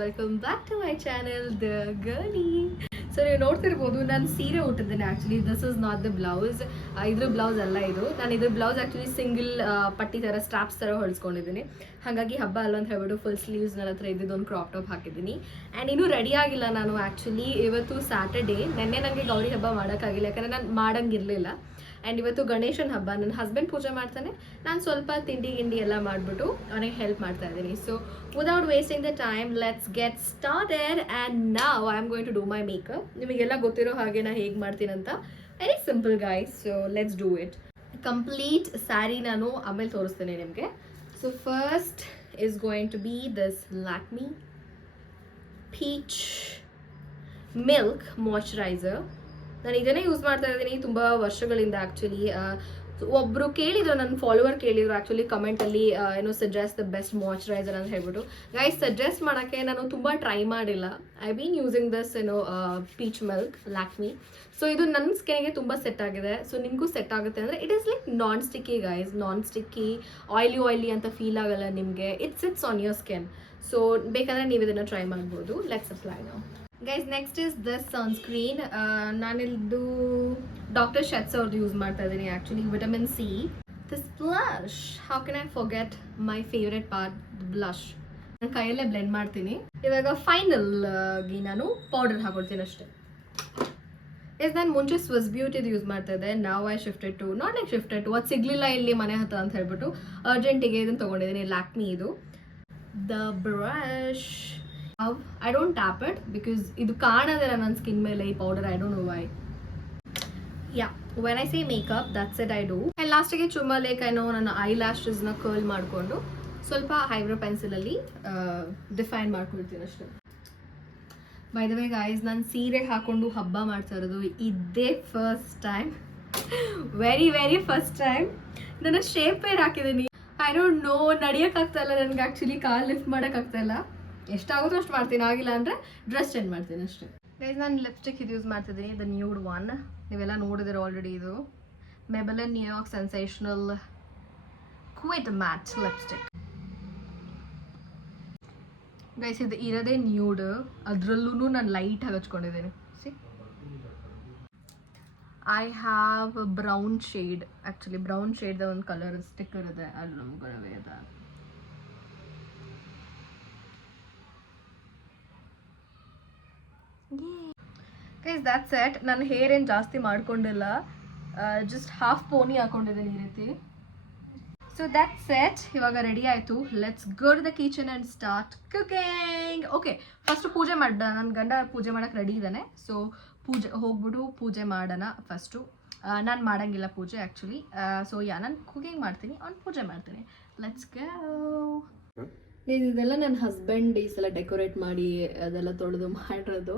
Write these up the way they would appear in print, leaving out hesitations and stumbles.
Welcome back to my channel the girly. So ನೀವು ನೋಡ್ತಿರ್ಬೋದು ನಾನು ಸೀರೆ ಉಟ್ಟಿದ್ದೇನೆ. Actually this is not the blouse. ಇದ್ರ ಬ್ಲೌಸ್ ಅಲ್ಲ ಇದು. ನಾನು ಇದ್ರ ಬ್ಲೌಸ್ ಆ್ಯಕ್ಚುಲಿ ಸಿಂಗಲ್ ಪಟ್ಟಿ ಥರ ಸ್ಟ್ರಾಪ್ಸ್ ಥರ ಹೊಲಿಸ್ಕೊಂಡಿದ್ದೀನಿ. ಹಾಗಾಗಿ ಹಬ್ಬ ಅಲ್ಲ ಅಂತ ಹೇಳ್ಬಿಟ್ಟು ಫುಲ್ ಸ್ಲೀವ್ಸ್ ನನ್ನ ಹತ್ರ ಇದ್ದಿದ್ದೊಂದು ಕ್ರಾಪ್ ಟಾಪ್ ಹಾಕಿದ್ದೀನಿ. ಆ್ಯಂಡ್ ಇನ್ನೂ ರೆಡಿ ಆಗಿಲ್ಲ ನಾನು. ಆ್ಯಕ್ಚುಲಿ ಇವತ್ತು ಸ್ಯಾಟರ್ಡೇ. ನೆನ್ನೆ ನನಗೆ ಗೌರಿ ಹಬ್ಬ ಮಾಡೋಕ್ಕಾಗಿಲ್ಲ, ಯಾಕಂದರೆ ನಾನು ಮಾಡೋಂಗಿರಲಿಲ್ಲ. ಆ್ಯಂಡ್ ಇವತ್ತು ಗಣೇಶನ ಹಬ್ಬ. ನನ್ನ ಹಸ್ಬೆಂಡ್ ಪೂಜೆ ಮಾಡ್ತಾನೆ, ನಾನು ಸ್ವಲ್ಪ ತಿಂಡಿ ಗಿಂಡಿ ಎಲ್ಲ ಮಾಡಿಬಿಟ್ಟು ಅವನಿಗೆ ಹೆಲ್ಪ್ ಮಾಡ್ತಾ ಇದ್ದೀನಿ. So without wasting the time let's get started. And ನಾವ್ I am going to do my makeup. ನಿಮಗೆಲ್ಲ ಗೊತ್ತಿರೋ ಹಾಗೆ ನಾನು ಹೇಗೆ ಮಾಡ್ತೀನಂತ. Very simple guys. So let's do it. Complete sari ನಾನು ಆಮೇಲೆ ತೋರಿಸ್ತೇನೆ ನಿಮಗೆ. So first is going to be this Lakme peach milk moisturiser. ನಾನು ಇದನ್ನೇ ಯೂಸ್ ಮಾಡ್ತಾ ಇದ್ದೀನಿ ತುಂಬ ವರ್ಷಗಳಿಂದ. ಆ್ಯಕ್ಚುಲಿ ಒಬ್ಬರು ಕೇಳಿದ್ರು, ನನ್ನ ಫಾಲೋವರ್ ಕೇಳಿದ್ರು ಆ್ಯಕ್ಚುಲಿ ಕಮೆಂಟಲ್ಲಿ, ಏನೋ ಸಜೆಸ್ಟ್ ದ ಬೆಸ್ಟ್ ಮಾಯ್ಚರೈಸರ್ ಅಂತ ಹೇಳ್ಬಿಟ್ಟು. ಗೈಸ್ ಸಜೆಸ್ಟ್ ಮಾಡೋಕ್ಕೆ ನಾನು ತುಂಬ ಟ್ರೈ ಮಾಡಿಲ್ಲ. I been using this peach milk Lakme. So ಇದು ನನ್ನ ಸ್ಕಿನ್ಗೆ ತುಂಬ ಸೆಟ್ ಆಗಿದೆ. ಸೊ ನಿಮಗೂ ಸೆಟ್ ಆಗುತ್ತೆ ಅಂದರೆ it is like non sticky guys. Non sticky oily ಅಂತ ಫೀಲ್ ಆಗಲ್ಲ ನಿಮಗೆ. It's on your skin. So ಬೇಕಾದರೆ ನೀವು ಇದನ್ನು ಟ್ರೈ ಮಾಡ್ಬೋದು. ಲೆಟ್ಸ್ ಅಪ್ಲೈ ನಾವು. Guys next is this sunscreen. ನಾನಿಲ್ದು ಡಾಕ್ಟರ್ ಶೆಟ್ಸ್ ಅವ್ರದ್ದು ಯೂಸ್ ಮಾಡ್ತಾ ಇದ್ದೀನಿ. Actually vitamin C. This blush, how can I forget my favourite part, blush. ನಾನು ಕೈಯಲ್ಲೇ ಬ್ಲೆಂಡ್ ಮಾಡ್ತೀನಿ. ಇವಾಗ ಫೈನಲ್ ಆಗಿ ನಾನು ಪೌಡರ್ ಹಾಕೊಳ್ತೀನಿ ಅಷ್ಟೇ. ನಾನು ಮುಂಚೆ ಸ್ವಿಸ್ ಬ್ಯೂಟಿದು ಯೂಸ್ ಮಾಡ್ತಾ ಇದ್ದೆ. ನಾವು I shifted to not like shifted to, ಅದು ಸಿಗಲಿಲ್ಲ ಇಲ್ಲಿ ಮನೆ ಹತ್ರ ಅಂತ ಹೇಳ್ಬಿಟ್ಟು ಅರ್ಜೆಂಟಿಗೆ ಇದನ್ನು ತೊಗೊಂಡಿದ್ದೀನಿ, ಲ್ಯಾಕ್ಮಿ ಇದು. The brush, I don't tap it because ಇದು ಕಾಣೋದಿಲ್ಲ ನನ್ನ ಸ್ಕಿನ್ ಮೇಲೆ ಈ powder. I don't know why. Yeah, when I say makeup, that's it I do. And ಲಾಸ್ಟಿಗೆ ಚುಮ್ಮಲೇಕ್ ಏನೋ ನನ್ನ ಐ ಲ್ಯಾಶಸ್ನ ಕರ್ಲ್ ಮಾಡಿಕೊಂಡು ಸ್ವಲ್ಪ ಹೈಬ್ರೋ ಪೆನ್ಸಿಲಲ್ಲಿ ಡಿಫೈನ್ ಮಾಡ್ಕೊಳ್ತೀನಿ ಅಷ್ಟೇ. ಬೈ ದ ವೇ ಗೈಸ್, ನಾನು ಸೀರೆ ಹಾಕೊಂಡು ಹಬ್ಬ ಮಾಡ್ತಾ ಇರೋದು ಇದೇ first time. Very first time. ನನ್ನ ಶೇಪ್ ಏರ್ ಹಾಕಿದ್ದೀನಿ. ಐ ಡೋಂಟ್ ನೋ, ನಡೆಯೋಕ್ಕಾಗ್ತಾ ಇಲ್ಲ ನನಗೆ. ಆ್ಯಕ್ಚುಲಿ ಕಾಲ್ ಲಿಫ್ಟ್ ಮಾಡೋಕ್ಕಾಗ್ತಾ ಇಲ್ಲ. ಎಷ್ಟಾಗುತ್ತೋ ಅಷ್ಟು ಮಾಡ್ತೀನಿ, ಆಗಿಲ್ಲ ಅಂದರೆ ಡ್ರೆಸ್ ಚೇಂಜ್ ಮಾಡ್ತೀನಿ ಅಷ್ಟೇ. ಗೈಸ್ ನಾನು ಲಿಪ್ಸ್ಟಿಕ್ ಇದು ಯೂಸ್ ಮಾಡ್ತಿದ್ದೀನಿ, ದ ನ್ಯೂಡ್ ಒನ್. ನೀವೆಲ್ಲ ನೋಡಿದ್ರೆ ಆಲ್ರೆಡಿ. ಇದು Maybelline New York sensational liquid matte lipstick. Guys ಇದು ಇರೋದೇ ನ್ಯೂಡ್, ಅದರಲ್ಲೂ ನಾನು ಲೈಟಾಗಿ ಹಚ್ಕೊಂಡಿದ್ದೀನಿ. See, I have brown shade. Actually brown ಶೇಡ್ದ ಒಂದು ಕಲರ್ ಸ್ಟಿಕ್ಕರ್ ಇದೆ, ಅಲ್ಲಿ ನಮ್ಗೆ ಇದೆ. Guys that's it. ನನ್ನ ಹೇರ್ ಏನು ಜಾಸ್ತಿ ಮಾಡ್ಕೊಂಡಿಲ್ಲ, ಜಸ್ಟ್ ಹಾಫ್ ಪೋನಿ ಹಾಕೊಂಡಿದ್ದೀನಿ ಈ ರೀತಿ. So that's it. ಇವಾಗ ರೆಡಿ ಆಯಿತು. Let's go to the kitchen and start cooking. Okay, first ಪೂಜೆ ಮಾಡೋಣ. ನನ್ನ ಗಂಡ ಪೂಜೆ ಮಾಡೋಕ್ಕೆ ರೆಡಿ ಇದ್ದಾನೆ. ಸೊ ಹೋಗ್ಬಿಟ್ಟು ಪೂಜೆ ಮಾಡೋಣ ಫಸ್ಟು. ನಾನು ಮಾಡೋಂಗಿಲ್ಲ ಪೂಜೆ ಆ್ಯಕ್ಚುಲಿ. ಸೊ ನಾನು ಕುಕಿಂಗ್ ಮಾಡ್ತೀನಿ, ಅವ್ನು ಪೂಜೆ ಮಾಡ್ತೀನಿ. Let's go. ಇದೆಲ್ಲ ನನ್ನ ಹಸ್ಬೆಂಡ್ ಈ ಸಲ ಡೆಕೋರೇಟ್ ಮಾಡಿ ಅದೆಲ್ಲ ತೊಳೆದು ಮಾಡಿರೋದು.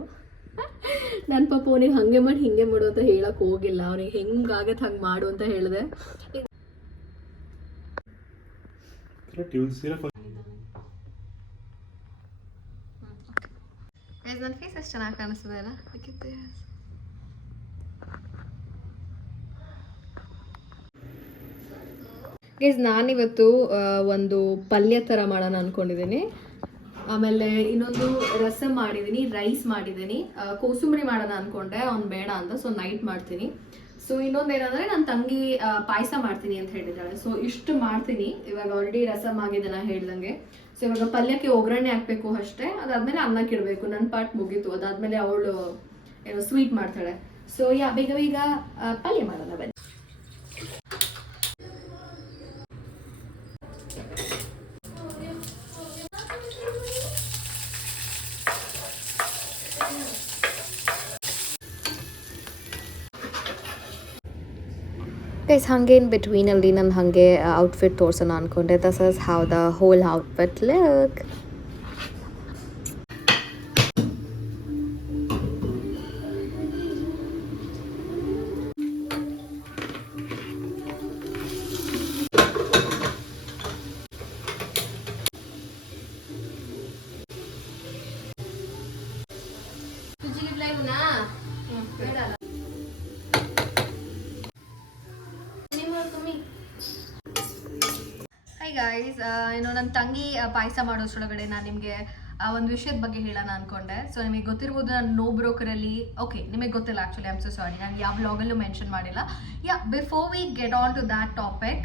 ನನ್ನ ಪಾಪ ಅವನಿಗೆ ಹಾಗೆ ಮಾಡಿ ಹಿಂಗೆ ಮಾಡು ಅಂತ ಹೇಳಕ್ಕೆ ಹೋಗಿಲ್ಲ. ಅವನಿಗೆ ಹೆಂಗಾಗತ್ತೆ ಹಂಗೆ ಮಾಡು ಅಂತ ಹೇಳಿದೆ. ನನ್ನ ಫೇಸ್ ಎಷ್ಟು ಚೆನ್ನಾಗಿ ಕಾಣಿಸ್ತದೆ ಅಲ್ಲ. ಗೈಸ್ ನಾನಿವತ್ತು ಒಂದು ಪಲ್ಯ ಥರ ಮಾಡೋಣ ಅಂದ್ಕೊಂಡಿದ್ದೀನಿ. ಆಮೇಲೆ ಇನ್ನೊಂದು ರಸಮ್ ಮಾಡಿದ್ದೀನಿ, ರೈಸ್ ಮಾಡಿದ್ದೀನಿ. ಕೋಸಂಬರಿ ಮಾಡೋಣ ಅಂದ್ಕೊಂಡೆ, ಅವ್ನು ಬೇಡ ಅಂತ. ಸೊ ನೈಟ್ ಮಾಡ್ತೀನಿ. ಸೊ ಇನ್ನೊಂದೇನಂದರೆ ನನ್ನ ತಂಗಿ ಪಾಯಸ ಮಾಡ್ತೀನಿ ಅಂತ ಹೇಳಿದ್ದಾಳೆ. ಸೊ ಇಷ್ಟು ಮಾಡ್ತೀನಿ. ಇವಾಗ ಆಲ್ರೆಡಿ ರಸಮ್ ಆಗಿದೆ ನಾ ಹೇಳ್ದಂಗೆ. ಸೊ ಇವಾಗ ಪಲ್ಯಕ್ಕೆ ಒಗ್ಗರಣೆ ಹಾಕಬೇಕು ಅಷ್ಟೇ. ಅದಾದಮೇಲೆ ಅನ್ನಕ್ಕೆ ಇಡಬೇಕು. ನನ್ನ ಪಾರ್ಟ್ ಮುಗೀತು. ಅದಾದಮೇಲೆ ಅವಳು ಏನೋ ಸ್ವೀಟ್ ಮಾಡ್ತಾಳೆ. ಸೊ ಬೇಗ ಪಲ್ಯ ಮಾಡೋಣ ಬನ್ನಿ. ಗೈಸ್ ಹಾಗೆ ಇನ್ ಬಿಟ್ವೀನಲ್ಲಿ ನಾನು ಹಾಗೆ ಔಟ್ಫಿಟ್ ತೋರ್ಸೋಣ ಅಂದ್ಕೊಂಡೆ. This is how the whole outfit look. Guys, ಏನು ನನ್ನ ತಂಗಿ ಪಾಯಸ ಮಾಡೋಷ್ರೊಳಗಡೆ ನಾನು ನಿಮಗೆ ಒಂದು ವಿಷಯದ ಬಗ್ಗೆ ಹೇಳೋಣ ಅನ್ಕೊಂಡೆ. ಸೊ ನಿಮಗೆ ಗೊತ್ತಿರ್ಬೋದು, ನಾನು ನೋ ಬ್ರೋಕರಲ್ಲಿ, ಓಕೆ ನಿಮಗೆ ಗೊತ್ತಿಲ್ಲ actually, I am so sorry, ನಾನು ಯಾವ ವ್ಲಾಗಲ್ಲೂ ಮೆನ್ಷನ್ ಮಾಡಿಲ್ಲ. Before we get on to that topic,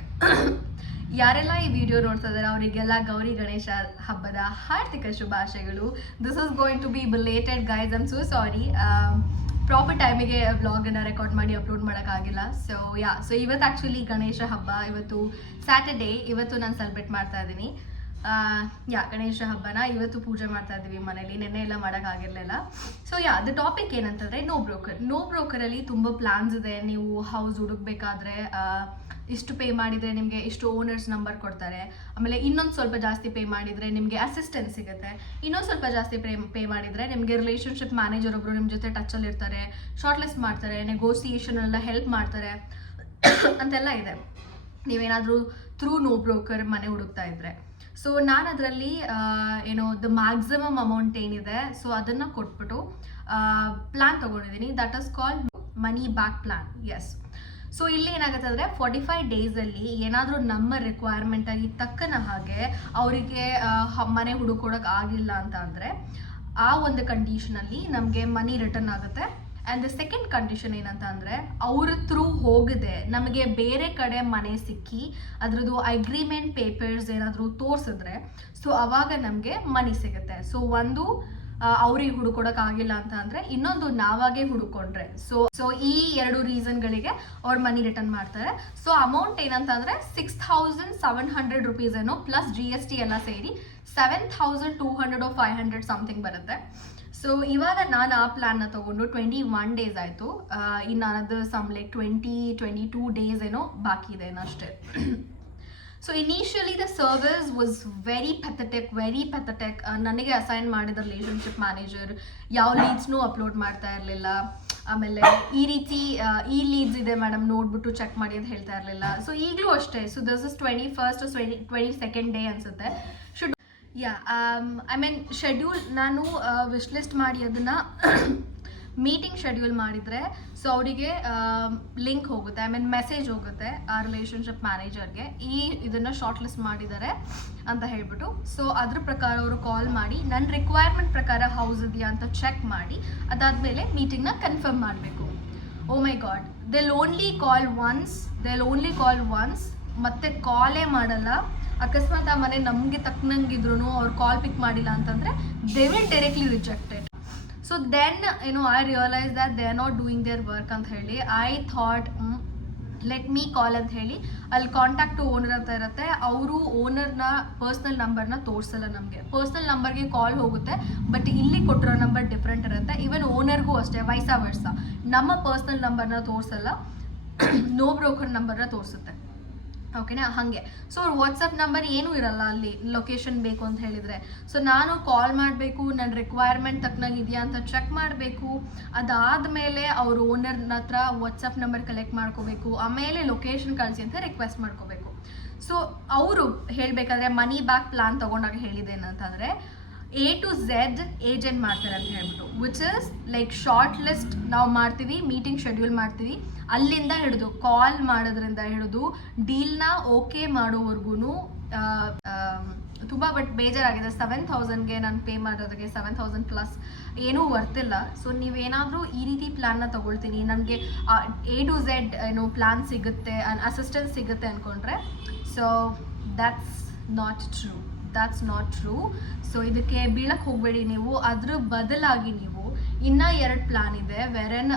ಯಾರೆಲ್ಲ ಈ ವಿಡಿಯೋ ನೋಡ್ತಾ ಇದ್ದಾರೆ ಅವರಿಗೆಲ್ಲ ಗೌರಿ ಗಣೇಶ ಹಬ್ಬದ ಹಾರ್ದಿಕ ಶುಭಾಶಯಗಳು. This is going to be belated guys, I am so sorry. Proper ಟೈಮಿಗೆ ವ್ಲಾಗನ್ನು ರೆಕಾರ್ಡ್ ಮಾಡಿ ಅಪ್ಲೋಡ್ ಮಾಡೋಕ್ಕಾಗಿಲ್ಲ. ಸೊ ಇವತ್ತು ಆ್ಯಕ್ಚುಲಿ ಗಣೇಶ ಹಬ್ಬ, ಇವತ್ತು ಸ್ಯಾಟರ್ಡೇ, ಇವತ್ತು ನಾನು ಸೆಲೆಬ್ರೇಟ್ ಮಾಡ್ತಾ ಇದ್ದೀನಿ. ಗಣೇಶ ಹಬ್ಬನ ಇವತ್ತು ಪೂಜೆ ಮಾಡ್ತಾ ಇದ್ದೀವಿ ಮನೇಲಿ, ನೆನ್ನೆ ಎಲ್ಲ ಮಾಡೋಕ್ಕಾಗಿರಲಿಲ್ಲ. ಸೊ ದ ಟಾಪಿಕ್ ಏನಂತಂದರೆ ನೋ ಬ್ರೋಕರಲ್ಲಿ ತುಂಬ ಪ್ಲ್ಯಾನ್ಸ್ ಇದೆ. ನೀವು ಹೌಸ್ ಹುಡುಕ್ಬೇಕಾದ್ರೆ ಇಷ್ಟು ಪೇ ಮಾಡಿದರೆ ನಿಮಗೆ ಇಷ್ಟು ಓನರ್ಸ್ ನಂಬರ್ ಕೊಡ್ತಾರೆ. ಆಮೇಲೆ ಇನ್ನೊಂದು ಸ್ವಲ್ಪ ಜಾಸ್ತಿ ಪೇ ಮಾಡಿದರೆ ನಿಮಗೆ ಅಸಿಸ್ಟೆನ್ಸ್ ಸಿಗುತ್ತೆ. ಇನ್ನೊಂದು ಸ್ವಲ್ಪ ಜಾಸ್ತಿ ಪೇ ಮಾಡಿದರೆ ನಿಮಗೆ ರಿಲೇಷನ್ಶಿಪ್ ಮ್ಯಾನೇಜರ್ ಒಬ್ಬರು ನಿಮ್ಮ ಜೊತೆ ಟಚಲ್ಲಿ ಇರ್ತಾರೆ, ಶಾರ್ಟ್ ಲಿಸ್ಟ್ ಮಾಡ್ತಾರೆ, ನೆಗೋಸಿಯೇಷನ್ ಎಲ್ಲ ಹೆಲ್ಪ್ ಮಾಡ್ತಾರೆ ಅಂತೆಲ್ಲ ಇದೆ, ನೀವೇನಾದರೂ ಥ್ರೂ ನೋ ಬ್ರೋಕರ್ ಮನೆ ಹುಡುಕ್ತಾ ಇದ್ದರೆ. ಸೊ ನಾನು ಅದರಲ್ಲಿ ದ ಮ್ಯಾಕ್ಸಿಮಮ್ ಅಮೌಂಟ್ ಏನಿದೆ ಸೊ ಅದನ್ನು ಕೊಟ್ಬಿಟ್ಟು ಪ್ಲ್ಯಾನ್ ತೊಗೊಂಡಿದ್ದೀನಿ. That is called money back plan. Yes. So ಇಲ್ಲಿ ಏನಾಗುತ್ತೆ ಅಂದರೆ 45 ಡೇಸಲ್ಲಿ ಏನಾದರೂ ನಮ್ಮ ರಿಕ್ವೈರ್ಮೆಂಟಾಗಿ ತಕ್ಕನ ಹಾಗೆ ಅವರಿಗೆ ಮನೆ ಹುಡುಕೊಡೋಕೆ ಆಗಿಲ್ಲ ಅಂತ ಅಂದರೆ ಆ ಒಂದು ಕಂಡೀಷನಲ್ಲಿ ನಮಗೆ ಮನಿ ರಿಟರ್ನ್ ಆಗುತ್ತೆ. ಆ್ಯಂಡ್ ದ ಸೆಕೆಂಡ್ ಕಂಡೀಷನ್ ಏನಂತ ಅಂದರೆ ಅವ್ರ ಥ್ರೂ ಹೋಗದೆ ನಮಗೆ ಬೇರೆ ಕಡೆ ಮನೆ ಸಿಕ್ಕಿ ಅದರದ್ದು ಅಗ್ರಿಮೆಂಟ್ ಪೇಪರ್ಸ್ ಏನಾದರೂ ತೋರಿಸಿದ್ರೆ ಸೊ ಆವಾಗ ನಮಗೆ ಮನಿ ಸಿಗುತ್ತೆ. ಸೊ ಒಂದು ಅವ್ರಿಗೆ ಹುಡುಕೊಡೋಕ್ಕಾಗಿಲ್ಲ ಅಂತ ಅಂದರೆ, ಇನ್ನೊಂದು ನಾವಾಗೇ ಹುಡುಕೊಂಡ್ರೆ ಸೊ ಈ ಎರಡು ರೀಸನ್ಗಳಿಗೆ ಅವ್ರು ಮನಿ ರಿಟರ್ನ್ ಮಾಡ್ತಾರೆ. ಸೊ ಅಮೌಂಟ್ ಏನಂತ ಅಂದರೆ 6,700 ರುಪೀಸ್ ಏನೋ ಪ್ಲಸ್ GST ಎಲ್ಲ ಸೇರಿ 7,200 or 500 ಸಮಥಿಂಗ್ ಬರುತ್ತೆ. ಸೊ ಇವಾಗ ನಾನು ಆ ಪ್ಲ್ಯಾನ್ನ ತೊಗೊಂಡು 21 ಡೇಸ್ ಆಯಿತು. ಇನ್ನು ಅನ್ನೋದು ಲೈಕ್ 22 ಡೇಸ್ ಏನೋ ಬಾಕಿ ಇದೆ ಅಷ್ಟೇ. So initially the service was very pathetic. ನನಗೆ ಅಸೈನ್ ಮಾಡಿದ ರಿಲೇಷನ್ಶಿಪ್ ಮ್ಯಾನೇಜರ್ ಯಾವ ಲೀಡ್ಸ್ನೂ ಅಪ್ಲೋಡ್ ಮಾಡ್ತಾ ಇರಲಿಲ್ಲ. ಆಮೇಲೆ ಈ ರೀತಿ ಈ ಲೀಡ್ಸ್ ಇದೆ ಮೇಡಮ್ ನೋಡ್ಬಿಟ್ಟು ಚೆಕ್ ಮಾಡಿ ಅಂತ ಹೇಳ್ತಾ ಇರಲಿಲ್ಲ. ಸೊ ಈಗಲೂ ಅಷ್ಟೇ. So this is 21st or 22nd day ಅನಿಸುತ್ತೆ. ಐ ಮೀನ್ ಶೆಡ್ಯೂಲ್ ನಾನು ವಿಶ್ ಲಿಸ್ಟ್ ಮಾಡಿ ಅದನ್ನು ಮೀಟಿಂಗ್ ಶೆಡ್ಯೂಲ್ ಮಾಡಿದರೆ ಸೊ ಅವರಿಗೆ ಲಿಂಕ್ ಹೋಗುತ್ತೆ, ಐ ಮೀನ್ ಮೆಸೇಜ್ ಹೋಗುತ್ತೆ ಆ ರಿಲೇಷನ್ಶಿಪ್ ಮ್ಯಾನೇಜರ್ಗೆ, ಇದನ್ನು ಶಾರ್ಟ್ ಲಿಸ್ಟ್ ಮಾಡಿದ್ದಾರೆ ಅಂತ ಹೇಳ್ಬಿಟ್ಟು. ಸೊ ಅದ್ರ ಪ್ರಕಾರ ಅವರು ಕಾಲ್ ಮಾಡಿ ನನ್ನ ರಿಕ್ವೈರ್ಮೆಂಟ್ ಪ್ರಕಾರ ಹೌಸ್ ಇದೆಯಾ ಅಂತ ಚೆಕ್ ಮಾಡಿ ಅದಾದಮೇಲೆ ಮೀಟಿಂಗ್ನ ಕನ್ಫರ್ಮ್ ಮಾಡಬೇಕು. ಓ my god, they'll only call once ಮತ್ತೆ ಕಾಲೇ ಮಾಡಲ್ಲ. ಅಕಸ್ಮಾತ್ ಆ ಮನೆ ನಮಗೆ ತಕ್ಕನಂಗಿದ್ರು ಅವ್ರು ಕಾಲ್ ಪಿಕ್ ಮಾಡಿಲ್ಲ ಅಂತಂದರೆ they will directly reject it. So then I realized that they are not doing their work ಅಂತ ಹೇಳಿ I thought ಲೆಟ್ ಮೀ ಕಾಲ್ ಅಂತ ಹೇಳಿ ಅಲ್ಲಿ ಕಾಂಟ್ಯಾಕ್ಟ್ ಟು ಓನರ್ ಅಂತ ಇರುತ್ತೆ. ಅವರು ಓನರ್ನ ಪರ್ಸ್ನಲ್ ನಂಬರ್ನ ತೋರಿಸಲ್ಲ ನಮಗೆ. ಪರ್ಸ್ನಲ್ ನಂಬರ್ಗೆ ಕಾಲ್ ಹೋಗುತ್ತೆ, ಬಟ್ ಇಲ್ಲಿ ಕೊಟ್ಟಿರೋ ನಂಬರ್ ಡಿಫ್ರೆಂಟ್ ಇರುತ್ತೆ. ಈವನ್ ಓನರ್ಗೂ ಅಷ್ಟೇ, ವೈಸಾ ವರ್ಸ. ನಮ್ಮ ಪರ್ಸ್ನಲ್ ನಂಬರ್ನ ತೋರಿಸಲ್ಲ, ನೋ ಬ್ರೋಕರ್ ನಂಬರ್ನ ತೋರಿಸುತ್ತೆ. ಓಕೆನಾ, ಹಾಗೆ. ಸೊ ವಾಟ್ಸಪ್ ನಂಬರ್ ಏನೂ ಇರಲ್ಲ ಅಲ್ಲಿ, ಲೊಕೇಶನ್ ಬೇಕು ಅಂತ ಹೇಳಿದರೆ. ಸೊ ನಾನು ಕಾಲ್ ಮಾಡಬೇಕು, ನನ್ನ ರಿಕ್ವೈರ್ಮೆಂಟ್ ತಕ್ಕನಾಗಿದೆಯಾ ಅಂತ ಚೆಕ್ ಮಾಡಬೇಕು. ಅದಾದಮೇಲೆ ಅವರು ಓನರ್ನ ಹತ್ರ ವಾಟ್ಸಪ್ ನಂಬರ್ ಕಲೆಕ್ಟ್ ಮಾಡ್ಕೋಬೇಕು, ಆಮೇಲೆ ಲೊಕೇಶನ್ ಕಳಿಸಿ ಅಂತ ರಿಕ್ವೆಸ್ಟ್ ಮಾಡ್ಕೋಬೇಕು. ಸೊ ಅವರು ಹೇಳಬೇಕಾದ್ರೆ ಮನಿ ಬ್ಯಾಕ್ ಪ್ಲ್ಯಾನ್ ತೊಗೊಂಡಾಗ ಹೇಳಿದ್ದೇನಂತಂದರೆ A to Z ಏಜೆಂಟ್ ಮಾಡ್ತಾರೆ ಅಂತ ಹೇಳ್ಬಿಟ್ಟು, which is like short list ನಾವು ಮಾಡ್ತೀವಿ, ಮೀಟಿಂಗ್ ಶೆಡ್ಯೂಲ್ ಮಾಡ್ತೀವಿ, ಅಲ್ಲಿಂದ ಹಿಡಿದು ಕಾಲ್ ಮಾಡೋದ್ರಿಂದ ಹಿಡಿದು ಡೀಲ್ನ ಓಕೆ ಮಾಡೋವರೆಗೂ ತುಂಬ ಬೇಜಾರಾಗಿದೆ. 7,000ಗೆ ನಾನು ಪೇ ಮಾಡೋದಕ್ಕೆ 7,000 ಪ್ಲಸ್ ಏನೂ ವರ್ತಿಲ್ಲ. ಸೊ ನೀವೇನಾದರೂ ಈ ರೀತಿ ಪ್ಲ್ಯಾನ್ನ ತೊಗೊಳ್ತೀನಿ, ನನಗೆ A to Z ಪ್ಲ್ಯಾನ್ ಸಿಗುತ್ತೆ, ಅಸಿಸ್ಟೆನ್ಸ್ ಸಿಗುತ್ತೆ ಅಂದ್ಕೊಂಡ್ರೆ so that's not true. So ಇದಕ್ಕೆ ಬೀಳಕ್ಕೆ ಹೋಗಬೇಡಿ ನೀವು. ಅದ್ರ ಬದಲಾಗಿ ನೀವು ಇನ್ನೂ 2 ಪ್ಲ್ಯಾನ್ ಇದೆ, ವೆರೆನ್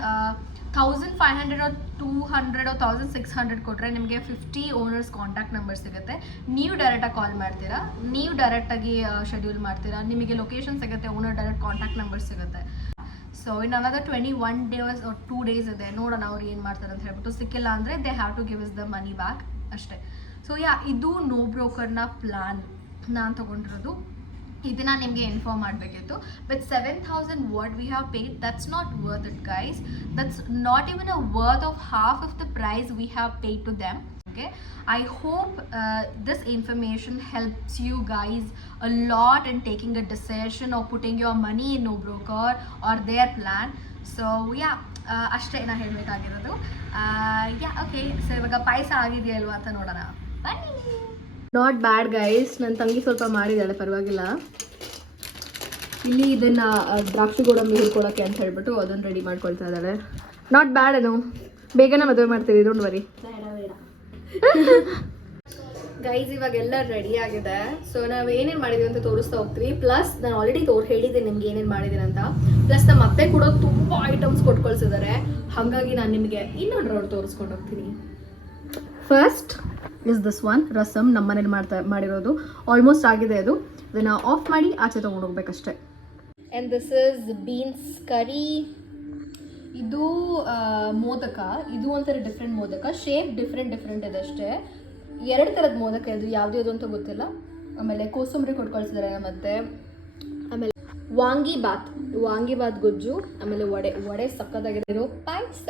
1,500 or 200 or 1,600 ಕೊಟ್ಟರೆ ನಿಮಗೆ 50 ಓನರ್ಸ್ ಕಾಂಟ್ಯಾಕ್ಟ್ ನಂಬರ್ ಸಿಗುತ್ತೆ. ನೀವು ಡೈರೆಕ್ಟಾಗಿ ಕಾಲ್ ಮಾಡ್ತೀರಾ, ನೀವು ಡೈರೆಕ್ಟಾಗಿ ಶೆಡ್ಯೂಲ್ ಮಾಡ್ತೀರಾ, ನಿಮಗೆ ಲೊಕೇಶನ್ ಸಿಗುತ್ತೆ, ಓನರ್ ಡೈರೆಕ್ಟ್ ಕಾಂಟ್ಯಾಕ್ಟ್ ನಂಬರ್ ಸಿಗುತ್ತೆ. ಸೊ ಇನ್ನು ಅನ್ನೋದು 21 days or 2 days ಇದೆ, ನೋಡೋಣ ಅವ್ರು ಏನು ಮಾಡ್ತಾರೆ ಅಂತ ಹೇಳ್ಬಿಟ್ಟು. ಸಿಕ್ಕಿಲ್ಲ ಅಂದರೆ they have to give is the money back ಅಷ್ಟೇ. ಸೊ ಇದು ನೋ ಬ್ರೋಕರ್ನ ಪ್ಲ್ಯಾನ್ ನಾನು ತೊಗೊಂಡಿರೋದು. ಇದನ್ನ ನಿಮಗೆ ಇನ್ಫಾರ್ಮ್ ಮಾಡಬೇಕಿತ್ತು. But 7,000 what we have paid, that's not worth it guys. That's not even a worth of half of the price we have paid to them. Okay, I hope this information helps you guys a lot in taking a decision or putting your money in no broker or their plan. So ಅಷ್ಟೇ ನಾನು ಹೇಳಬೇಕಾಗಿರೋದು. Okay, so ಇವಾಗ ಪಾಯಸ ಆಗಿದೆಯಲ್ವಾ ಅಂತ ನೋಡೋಣ ಬನ್ನಿ. Not bad guys, ನನ್ನ ತಂಗಿ ಸ್ವಲ್ಪ ಮಾಡಿದ್ದಾಳೆ, ಪರವಾಗಿಲ್ಲ. ಇಲ್ಲಿ ಇದನ್ನು ದ್ರಾಕ್ಷಿ ಗೋಡಂಬಿ ಹಿಡ್ಕೊಳ್ಳೋಕ್ಕೆ ಅಂತ ಹೇಳ್ಬಿಟ್ಟು ಅದನ್ನು ರೆಡಿ ಮಾಡ್ಕೊಳ್ತಾ ಇದ್ದಾಳೆ. ನಾಟ್ ಬ್ಯಾಡ್ ಏನು, ಬೇಗನೆ ಮದುವೆ ಮಾಡ್ತೀವಿ, ಡೋಂಟ್ ವರಿ. ಗೈಸ್ ಇವಾಗೆಲ್ಲ ರೆಡಿ ಆಗಿದೆ. ಸೊ ನಾವು ಏನೇನು ಮಾಡಿದ್ವಿ ಅಂತ ತೋರಿಸ್ತಾ ಹೋಗ್ತೀವಿ. ಪ್ಲಸ್ ನಾನು ಆಲ್ರೆಡಿ ಹೇಳಿದ್ದೀನಿ ನಿಮ್ಗೆ ಏನೇನು ಮಾಡಿದ್ದೀನಿ ಅಂತ. ಪ್ಲಸ್ ನಮ್ಮ ಅತ್ತೆ ಕೂಡ ತುಂಬ ಐಟಮ್ಸ್ ಕೊಟ್ಕೊಳ್ಸಿದ್ದಾರೆ. ಹಾಗಾಗಿ ನಾನು ನಿಮಗೆ ಇನ್ನೊಂದು ರೌಂಡ್ ತೋರಿಸ್ಕೊಂಡು ಹೋಗ್ತೀನಿ. First is this one rasam ನಮ್ಮ ಮನೇಲಿ ಮಾಡಿರೋದು. ಆಲ್ಮೋಸ್ಟ್ ಆಗಿದೆ ಅದು. ಇದನ್ನು ಆಫ್ ಮಾಡಿ ಆಚೆ ತೊಗೊಂಡು ಹೋಗ್ಬೇಕಷ್ಟೆ. ಆ್ಯಂಡ್ ದಿಸ್ ಇಸ್ ಬೀನ್ಸ್ ಕರಿ. ಇದು ಮೋದಕ. ಇದು ಒಂಥರ ಡಿಫ್ರೆಂಟ್ ಮೋದಕ. ಶೇಪ್ ಡಿಫ್ರೆಂಟ್ ಇದೆ ಅಷ್ಟೇ. 2 ಥರದ ಮೋದಕ ಇದು, ಯಾವುದು ಅಂತ ಗೊತ್ತಿಲ್ಲ. ಆಮೇಲೆ ಕೋಸಂಬರಿ ಕೊಟ್ಕೊಳ್ಸಿದ್ದಾರೆ. ಮತ್ತು ಆಮೇಲೆ ವಾಂಗಿ ಬಾತ್ ಗೊಜ್ಜು. ಆಮೇಲೆ ವಡೆ ಸಕ್ಕತ್ತಾಗಿರೋ ಪಾಯಸ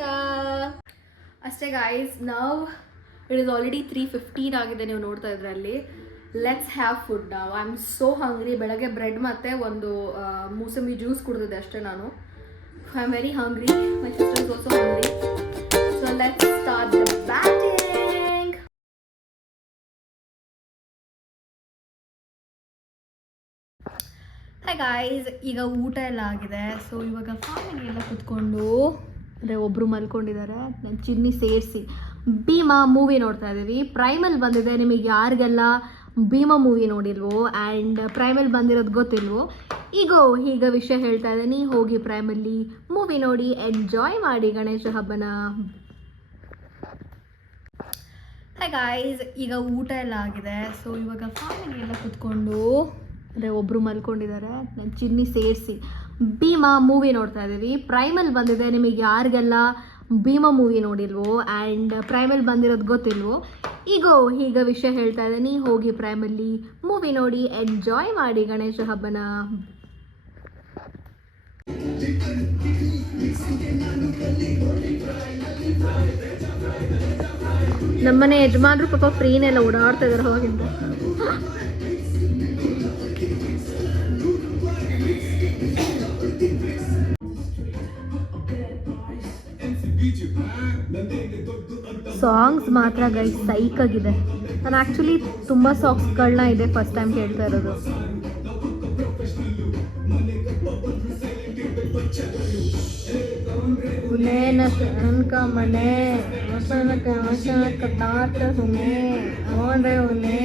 ಅಷ್ಟೇ ಗಾಯ್ಸ್. ನಾವು ಇಟ್ ಇಸ್ ಆಲ್ರೆಡಿ 3:15 ಆಗಿದೆ, ನೀವು ನೋಡ್ತಾ ಇದ್ರೆ ಅಲ್ಲಿ. ಲೆಟ್ಸ್ ಹ್ಯಾವ್ ಫುಡ್ ನಾವು. ಐ ಆಮ್ ಸೋ ಹಂಗ್ರಿ. ಬೆಳಗ್ಗೆ ಬ್ರೆಡ್ ಮತ್ತು ಒಂದು ಮೂಸಂಬಿ ಜ್ಯೂಸ್ ಕುಡಿದಿದ್ದೆ ಅಷ್ಟೇ ನಾನು. I am very hungry. My sister is also hungry. So let's start the batting. Hi guys, ಈಗ ಊಟ ಎಲ್ಲ ಆಗಿದೆ. ಸೊ ಇವಾಗ ಫ್ಯಾಮಿಲಿ ಎಲ್ಲ ಕುತ್ಕೊಂಡು, ಅಂದರೆ ಒಬ್ಬರು ಮಲ್ಕೊಂಡಿದ್ದಾರೆ, ನಾನು ಚಿನ್ನಿ ಸೇರಿಸಿ ಭೀಮಾ ಮೂವಿ ನೋಡ್ತಾ ಇದ್ದೀವಿ. ಪ್ರೈಮಲ್ಲಿ ಬಂದಿದೆ. ನಿಮಗೆ ಯಾರಿಗೆಲ್ಲ ಭೀಮಾ ಮೂವಿ ನೋಡಿಲ್ವೋ ಆ್ಯಂಡ್ ಪ್ರೈಮಲ್ಲಿ ಬಂದಿರೋದು ಗೊತ್ತಿಲ್ವೋ, ಈಗ ವಿಷಯ ಹೇಳ್ತಾ ಇದ್ದೀನಿ. ಹೋಗಿ ಪ್ರೈಮಲ್ಲಿ ಮೂವಿ ನೋಡಿ, ಎಂಜಾಯ್ ಮಾಡಿ ಗಣೇಶ ಹಬ್ಬನ. ಹಾಯ್ ಗಾಯ್ಸ್, ಈಗ ಊಟ ಎಲ್ಲ ಆಗಿದೆ. ಸೊ ಇವಾಗ ಫ್ಯಾಮಿಲಿ ಎಲ್ಲ ಕುತ್ಕೊಂಡು, ಅಂದರೆ ಒಬ್ಬರು ಮಲ್ಕೊಂಡಿದ್ದಾರೆ, ನಾನು ಚಿನ್ನಿ ಸೇರಿಸಿ ಭೀಮಾ ಮೂವಿ ನೋಡ್ತಾ ಇದ್ದೀವಿ. ಪ್ರೈಮಲ್ಲಿ ಬಂದಿದೆ. ನಿಮಗೆ ಯಾರಿಗೆಲ್ಲ ಭೀಮಾ ಮೂವಿ ನೋಡಿಲ್ವೋ ಆ್ಯಂಡ್ ಪ್ರೈಮಲ್ಲಿ ಬಂದಿರೋದು ಗೊತ್ತಿಲ್ವೋ, ಈಗ ವಿಷಯ ಹೇಳ್ತಾ ಇದ್ದೀನಿ. ಹೋಗಿ ಪ್ರೈಮಲ್ಲಿ ಮೂವಿ ನೋಡಿ, ಎಂಜಾಯ್ ಮಾಡಿ ಗಣೇಶ ಹಬ್ಬನ. ನಮ್ಮನೆ ಯಜಮಾನ್ರು ಪಾಪ ಫ್ರೀನೆಲ್ಲ ಓಡಾಡ್ತಾ ಇದ್ದಾರೆ ಅವಾಗಿಂದ. ಸಾಂಗ್ಸ್ ಮಾತ್ರ ಗೈಸ್ ಸೈಕ್ ಆಗಿದೆ. ನಾನು ಆ್ಯಕ್ಚುಲಿ ತುಂಬ ಸಾಂಗ್ಸ್ಗಳನ್ನ ಇದೆ ಫಸ್ಟ್ ಟೈಮ್ ಕೇಳ್ತಾ ಇರೋದು.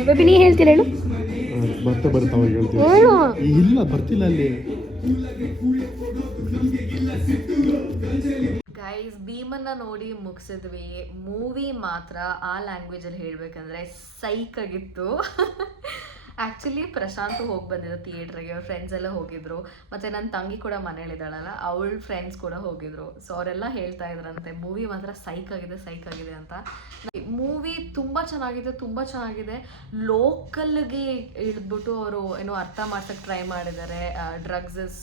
ಬೇಬಿ ನೀ ಹೇಳ್ತೀರ ಹೇಳು. ಬರ್ತಿಲ್ಲ ಅಲ್ಲಿ. ಗೈಸ್ ಭೀಮನ್ನ ನೋಡಿ ಮುಗಿಸಿದ್ವಿ. ಮೂವಿ ಮಾತ್ರ ಆ ಲ್ಯಾಂಗ್ವೇಜಲ್ಲಿ ಹೇಳಬೇಕಂದ್ರೆ ಸೈಕ್ ಆಗಿತ್ತು. ಆ್ಯಕ್ಚುಲಿ ಪ್ರಶಾಂತ್ ಹೋಗಿ ಬಂದಿದ್ದು ಥಿಯೇಟ್ರಿಗೆ. ಅವ್ರ ಫ್ರೆಂಡ್ಸ್ ಎಲ್ಲ ಹೋಗಿದ್ರು. ಮತ್ತು ನನ್ನ ತಂಗಿ ಕೂಡ ಮನೇಲಿದ್ದಾಳಲ್ಲ, ಅವಳ ಫ್ರೆಂಡ್ಸ್ ಕೂಡ ಹೋಗಿದ್ರು. ಸೊ ಅವರೆಲ್ಲ ಹೇಳ್ತಾ ಇದ್ರಂತೆ ಮೂವಿ ಮಾತ್ರ ಸೈಕ್ ಆಗಿದೆ ಅಂತ. ಮೂವಿ ತುಂಬ ಚೆನ್ನಾಗಿದೆ. ಲೋಕಲ್ಗೆ ಇಳಿದ್ಬಿಟ್ಟು ಅವರು ಏನೋ ಅರ್ಥ ಮಾಡ್ಸೋಕ್ಕೆ ಟ್ರೈ ಮಾಡಿದ್ದಾರೆ. ಡ್ರಗ್ಸ್ ಇಸ್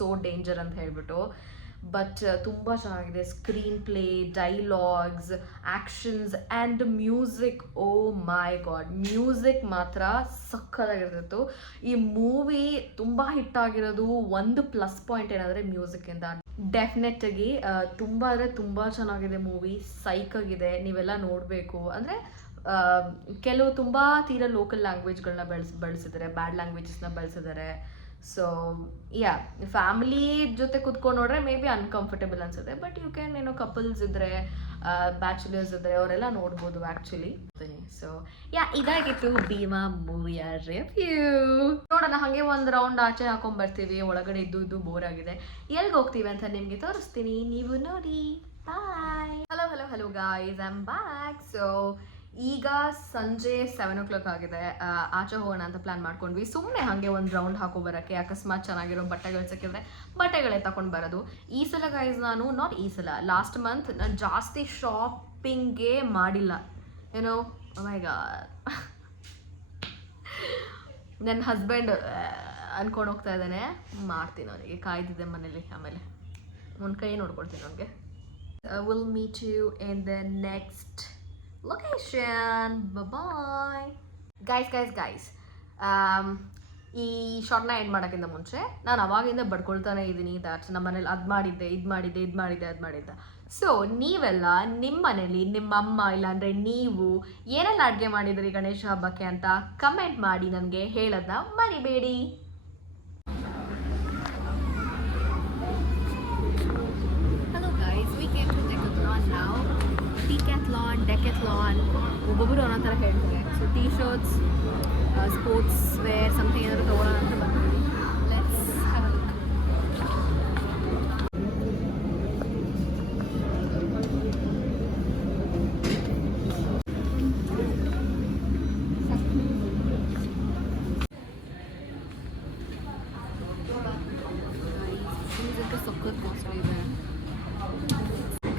ಸೋ ಡೇಂಜರ್ ಅಂತ ಹೇಳ್ಬಿಟ್ಟು. ಬಟ್ ತುಂಬ ಚೆನ್ನಾಗಿದೆ. Screenplay, dialogues, actions and music. Oh my God, music ಮಾತ್ರ ಸಕ್ಕತ್ತಾಗಿರ್ತಿತ್ತು. ಈ ಮೂವಿ ತುಂಬ ಹಿಟ್ಟಾಗಿರೋದು ಒಂದು ಪ್ಲಸ್ ಪಾಯಿಂಟ್ ಏನಂದರೆ ಮ್ಯೂಸಿಕ್ಕಿಂದ. ಡೆಫಿನೆಟಾಗಿ ತುಂಬ ಅಂದರೆ ತುಂಬ ಚೆನ್ನಾಗಿದೆ ಮೂವಿ. ಸೈಕಾಗಿದೆ. ನೀವೆಲ್ಲ ನೋಡಬೇಕು. ಅಂದರೆ ಕೆಲವು ತುಂಬ ತೀರಾ ಲೋಕಲ್ ಲ್ಯಾಂಗ್ವೇಜ್ಗಳನ್ನ ಬಳಸಿದ್ದಾರೆ, ಬ್ಯಾಡ್ ಲ್ಯಾಂಗ್ವೇಜಸ್ನ ಬಳಸಿದ್ದಾರೆ. ಸೊ ಯಾ, ಫ್ಯಾಮಿಲಿ ಜೊತೆ ಕುತ್ಕೊಂಡು ನೋಡ್ರೆ ಮೇ ಬಿ ಅನ್ಕಂಫರ್ಟೇಬಲ್ ಅನ್ಸುತ್ತೆ. ಬಟ್ ಯು ಕ್ಯಾನ್ ಏನೋ ಕಪಲ್ಸ್ ಇದ್ದರೆ, ಬ್ಯಾಚುಲರ್ಸ್ ಇದ್ದರೆ ಅವರೆಲ್ಲ ನೋಡ್ಬೋದು ಆ್ಯಕ್ಚುಲಿ. ಸೊ ಯಾ, ಇದಾಗಿತ್ತು ಭೀಮಾ ಮೂವಿಯ ರಿವ್ಯೂ. ನೋಡೋಣ, ಹಾಗೆ ಒಂದು ರೌಂಡ್ ಆಚೆ ಹಾಕೊಂಡ್ಬರ್ತೀವಿ. ಒಳಗಡೆ ಇದ್ದು ಬೋರ್ ಆಗಿದೆ. ಎಲ್ಲಿಗೆ ಹೋಗ್ತೀವಿ ಅಂತ ನಿಮಗೆ ತೋರಿಸ್ತೀನಿ, ನೀವು ನೋಡಿ. Bye. Hello guys, I am back. So ಈಗ ಸಂಜೆ 7 o'clock ಆಗಿದೆ. ಆಚೆ ಹೋಗೋಣ ಅಂತ ಪ್ಲ್ಯಾನ್ ಮಾಡ್ಕೊಂಡ್ವಿ. ಸುಮ್ಮನೆ ಹಾಗೆ ಒಂದು ರೌಂಡ್ ಹಾಕೋಬರೋಕ್ಕೆ. ಅಕಸ್ಮಾತ್ ಚೆನ್ನಾಗಿರೋ ಬಟ್ಟೆಗಳು ಸಿಕ್ಕಿದ್ರೆ ಬಟ್ಟೆಗಳೇ ತಗೊಂಡು ಬರೋದು. ಈ ಸಲ ಗೈಸ್ ನಾನು ಲಾಸ್ಟ್ ಮಂತ್ ನಾನು ಜಾಸ್ತಿ ಶಾಪಿಂಗೇ ಮಾಡಿಲ್ಲ. ಏನೋ ಮೈ ಗಾಡ್, ನನ್ನ ಹಸ್ಬೆಂಡ್ ಅನ್ಕೊಂಡು ಹೋಗ್ತಾ ಇದ್ದಾನೆ. ಮಾಡ್ತೀನಿ ಅವನಿಗೆ, ಕಾಯ್ದಿದ್ದೆ ಮನೇಲಿ. ಆಮೇಲೆ ಒಂದು ಕೈ ನೋಡ್ಕೊಳ್ತೀನಿ ಅವನಿಗೆ. Will meet you in the next location. Bye guys. ಈ ಶಾರ್ಟ್ನ ಎಂಡ್ ಮಾಡೋಕ್ಕಿಂತ ಮುಂಚೆ ನಾನು ಅವಾಗಿಂದ ಬಡ್ಕೊಳ್ತಾನೆ ಇದ್ದೀನಿ ದಟ್ ನಮ್ಮ ಮನೇಲಿ ಅದು ಮಾಡಿದ್ದೆ, ಇದು ಮಾಡಿದ್ದೆ. ಸೊ ನೀವೆಲ್ಲ ನಿಮ್ಮ ಮನೇಲಿ ನಿಮ್ಮ ಅಮ್ಮ ಇಲ್ಲಾಂದರೆ ನೀವು ಏನೆಲ್ಲ ಅಡುಗೆ ಮಾಡಿದ್ರಿ ಗಣೇಶ ಹಬ್ಬಕ್ಕೆ ಅಂತ ಕಮೆಂಟ್ ಮಾಡಿ ನನಗೆ ಹೇಳೋದನ್ನ ಮರಿಬೇಡಿ. ಡೆಕೆಥ್ಲಾನ್, ಒಬ್ಬೊಬ್ಬರು ಅನ್ನೋ ಥರ ಹೇಳ್ತಾರೆ. So T shirts, sportswear something ಏನಾದರೂ ತೊಗೊಳ್ಳೋಣ ಅಂತ ಬಂದ್ವಿ. Let's have a look.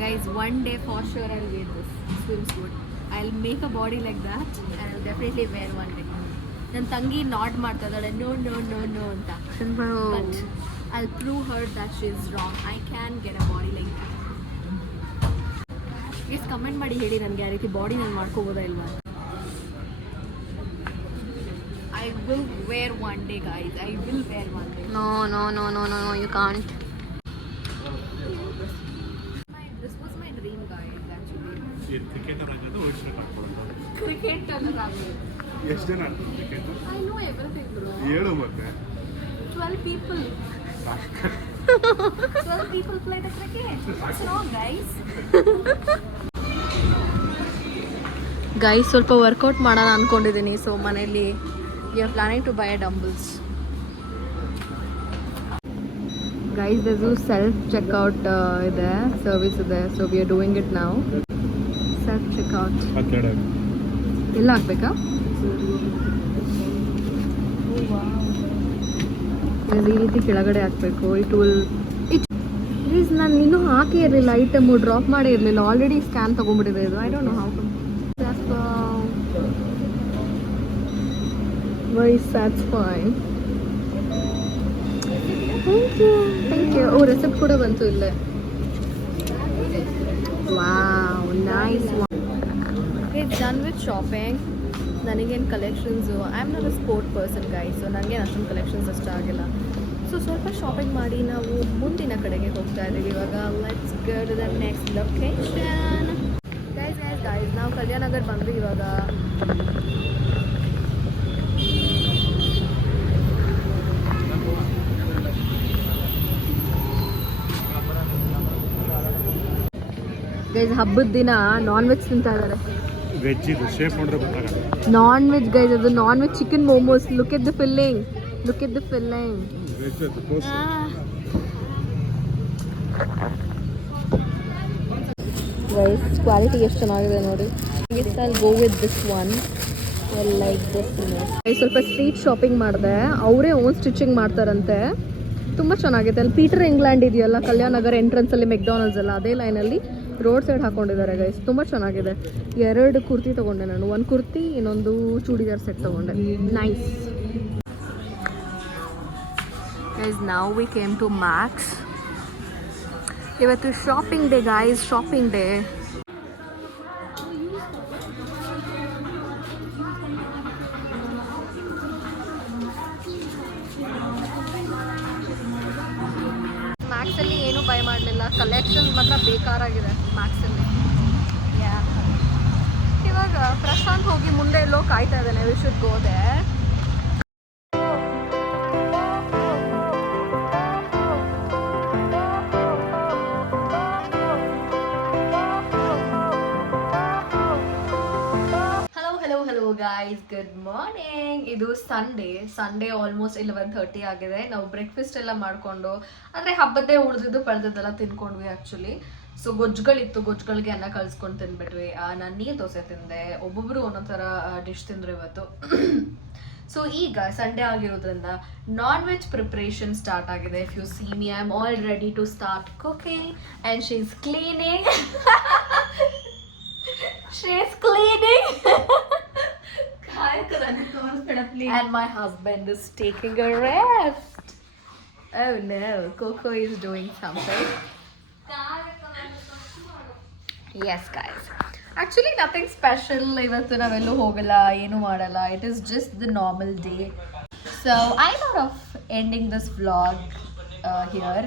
Guys, one day for sure I'll wear this swimsuit. I'll make a body like that and I'll definitely wear one day. ನನ್ನ ತಂಗಿ ನಾಡ್ ಮಾಡ್ತಾ ಇದ್ದಾಳೆ no no no no ಅಂತ. But I'll prove her that she is wrong. I can get a body like that. Please comment ಮಾಡಿ ಹೇಳಿ ನನಗೆ ಆ ರೀತಿ ಬಾಡಿ ನಾನು ಮಾಡ್ಕೋಬೋದಾ ಇಲ್ವಾ. I will wear one day, guys. I will wear one day. No, you can't. This was my dream, guys, actually. Cricketer ಆಗೋದು ಯೋಚನೆ ಮಾಡ್ಕೊಳ್ಳೋದು. Cricket ಅನ್ನೋದಾಗಲಿ. ಎಷ್ಟು ಜನ ಆಡ್ತಾರೆ cricket? I know everything, bro. ಹೇಳು ಮತ್ತೆ. 12 people. 12 people play the cricket. What's wrong, guys? Guys ಸ್ವಲ್ಪ workout ಮಾಡೋಣ ಅಂದ್ಕೊಂಡಿದ್ದೀನಿ. ಸೊ ಮನೇಲಿ we are planning to buy dumbbells. Guys ಇದು ಸೆಲ್ಫ್ ಚೆಕ್ಔಟ್ ಇದೆ, ಸರ್ವಿಸ್ ಇದೆ. So we are doing it ನಾವು. ಸೆಲ್ಫ್ ಚೆಕ್ಔಟ್ ಎಲ್ಲ ಹಾಕ್ಬೇಕಾ? ಈ ರೀತಿ ಕೆಳಗಡೆ ಹಾಕಬೇಕು. ಇಟ್ ವಿಲ್ ಪ್ಲೀಸ್ ನಾನು ಇನ್ನೂ ಹಾಕೇ ಇರಲಿಲ್ಲ, ಐಟಮು ಡ್ರಾಪ್ ಮಾಡೇ ಇರಲಿಲ್ಲ. ಆಲ್ರೆಡಿ ಸ್ಕ್ಯಾನ್ ತೊಗೊಂಡ್ಬಿಟ್ಟಿದೆ ಇದು. I don't know how come. Very satisfying. Thank you. Oh, receipt ಕೂಡ ಬಂತು ಇಲ್ಲೇ. Wow, nice one. It's done with shopping. ನನಗೇನು collections, I am not a sport person guys. So ನನಗೇನು ಅಷ್ಟೊಂದು collections ಅಷ್ಟ ಆಗಿಲ್ಲ. ಸೊ ಸ್ವಲ್ಪ ಶಾಪಿಂಗ್ ಮಾಡಿ ನಾವು ಮುಂದಿನ ಕಡೆಗೆ ಹೋಗ್ತಾ ಇದ್ದೀವಿ ಇವಾಗ. Let's go to the next location. Guys ನಾವು ಕಲ್ಯಾಣ ನಗರ್ ಬಂದ್ವಿ ಇವಾಗ. ಗೈಸ್ ಹಬ್ಬದ ದಿನ ನಾನ್ ವೆಜ್ ತಿಂತಾ ಇದ್ದಾರೆ. ವೆಜ್ ಇದು ಶೇಪ್ ನೋಡಿದ್ರೆ ಗೊತ್ತಾಗಲ್ಲ. ನಾನ್ ವೆಜ್ ಗೈಸ್, ಅದು non veg chicken momos. Look at the filling, look at the filling. Veg ಅದು ಕೋಸ್. ಗೈಸ್ ಕ್ವಾಲಿಟಿ ಎಷ್ಟು ಚೆನ್ನಾಗಿದೆ ನೋಡಿ. I go with this one. Like this. ಸ್ವಲ್ಪ ಸ್ಟ್ರೀಟ್ ಶಾಪಿಂಗ್ ಮಾಡಿದೆ. ಅವರೇ ಓನ್ ಸ್ಟಿಚಿಂಗ್ ಮಾಡ್ತಾರಂತೆ. ತುಂಬ ಚೆನ್ನಾಗಿದೆ. ಅಲ್ಲಿ ಪೀಟರ್ ಇಂಗ್ಲೆಂಡ್ ಇದೆಯಲ್ಲ ಕಲ್ಯಾಣ ನಗರ್ ಎಂಟ್ರೆನ್ಸಲ್ಲಿ, ಮೆಕ್ಡಾನಲ್ಡ್ಸ್ ಎಲ್ಲ ಅದೇ ಲೈನಲ್ಲಿ ರೋಡ್ ಸೈಡ್ ಹಾಕೊಂಡಿದ್ದಾರೆ ಗೈಸ್. ತುಂಬ ಚೆನ್ನಾಗಿದೆ. 2 ಕುರ್ತಿ ತೊಗೊಂಡೆ ನಾನು. 1 ಕುರ್ತಿ, ಇನ್ನೊಂದು ಚೂಡಿದಾರ್ ಸೆಟ್ ತೊಗೊಂಡೆ. Nice guys. Now we came to Max. ಇವತ್ತು shopping day guys, shopping day. ಮ್ಯಾಕ್ಸಲ್ಲಿ ಏನೂ ಬೈ ಮಾಡಲಿಲ್ಲ. ಕಲೆಕ್ಷನ್ಸ್ ಮಾತ್ರ ಬೇಕಾರಾಗಿದೆ ಮ್ಯಾಕ್ಸಲ್ಲಿ. ಇವಾಗ ಪ್ರಶಾಂತ್ ಹೋಗಿ ಮುಂದೆ ಎಲ್ಲೋ ಕಾಯ್ತಾ ಇದ್ದಾನೆ. We should go there. Hello guys, good morning. ಇದು ಸಂಡೇ ಆಲ್ಮೋಸ್ಟ್ 11:30 ಆಗಿದೆ. ನಾವು ಬ್ರೇಕ್ಫಾಸ್ಟ್ ಎಲ್ಲ ಮಾಡಿಕೊಂಡು, ಅಂದರೆ ಹಬ್ಬದ್ದೇ ಉಳಿದಿದ್ದು ಪಳೆದದ್ದೆಲ್ಲ ತಿನ್ಕೊಂಡ್ವಿ ಆ್ಯಕ್ಚುಲಿ. ಸೊ ಗೊಜ್ಜುಗಳಿತ್ತು, ಗೊಜ್ಜುಗಳಿಗೆ ಅನ್ನ ಕಲಿಸ್ಕೊಂಡು ತಿಂದ್ಬಿಟ್ವಿ. ನಾನು ನೀರು ದೋಸೆ ತಿಂದೆ. ಒಬ್ಬೊಬ್ಬರು ಒಂದೊಂದು ಥರ ಡಿಶ್ ತಿಂದರು ಇವತ್ತು. ಸೊ ಈಗ ಸಂಡೇ ಆಗಿರೋದ್ರಿಂದ ನಾನ್ ವೆಜ್ ಪ್ರಿಪ್ರೇಷನ್ ಸ್ಟಾರ್ಟ್ ಆಗಿದೆ. If you see me, I am all ready to start cooking and she is cleaning. She is cleaning. And my husband is taking a rest. Oh no, Coco is doing something. Yes guys, actually nothing special. Ivattu navellu hogala, enu madala. It is just the normal day. So I thought of ending this vlog here.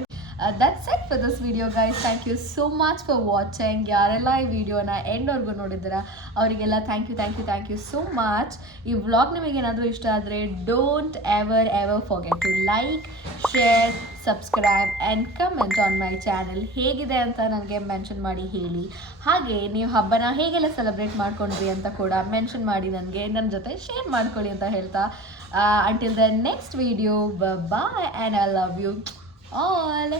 That's it for this video guys. Thank you so much for watching. ಯಾರೆಲ್ಲ ಈ ವಿಡಿಯೋನ ಎಂಡ್ವರೆಗೂ ನೋಡಿದ್ದೀರಾ ಅವರಿಗೆಲ್ಲ thank you so much. ಈ vlog ನಿಮಗೆ ಏನಾದರೂ ಇಷ್ಟ ಆದರೆ don't ever forget to like, share, subscribe and comment on my channel. ಹೇಗಿದೆ ಅಂತ ನನಗೆ ಮೆನ್ಷನ್ ಮಾಡಿ ಹೇಳಿ. ಹಾಗೆ ನೀವು ಹಬ್ಬನ ಹೇಗೆಲ್ಲ ಸೆಲೆಬ್ರೇಟ್ ಮಾಡ್ಕೊಂಡ್ರಿ ಅಂತ ಕೂಡ ಮೆನ್ಷನ್ ಮಾಡಿ ನನಗೆ ನನ್ನ ಜೊತೆ ಶೇರ್ ಮಾಡ್ಕೊಳ್ಳಿ ಅಂತ ಹೇಳ್ತಾ until the next video, bye bye and I love you all.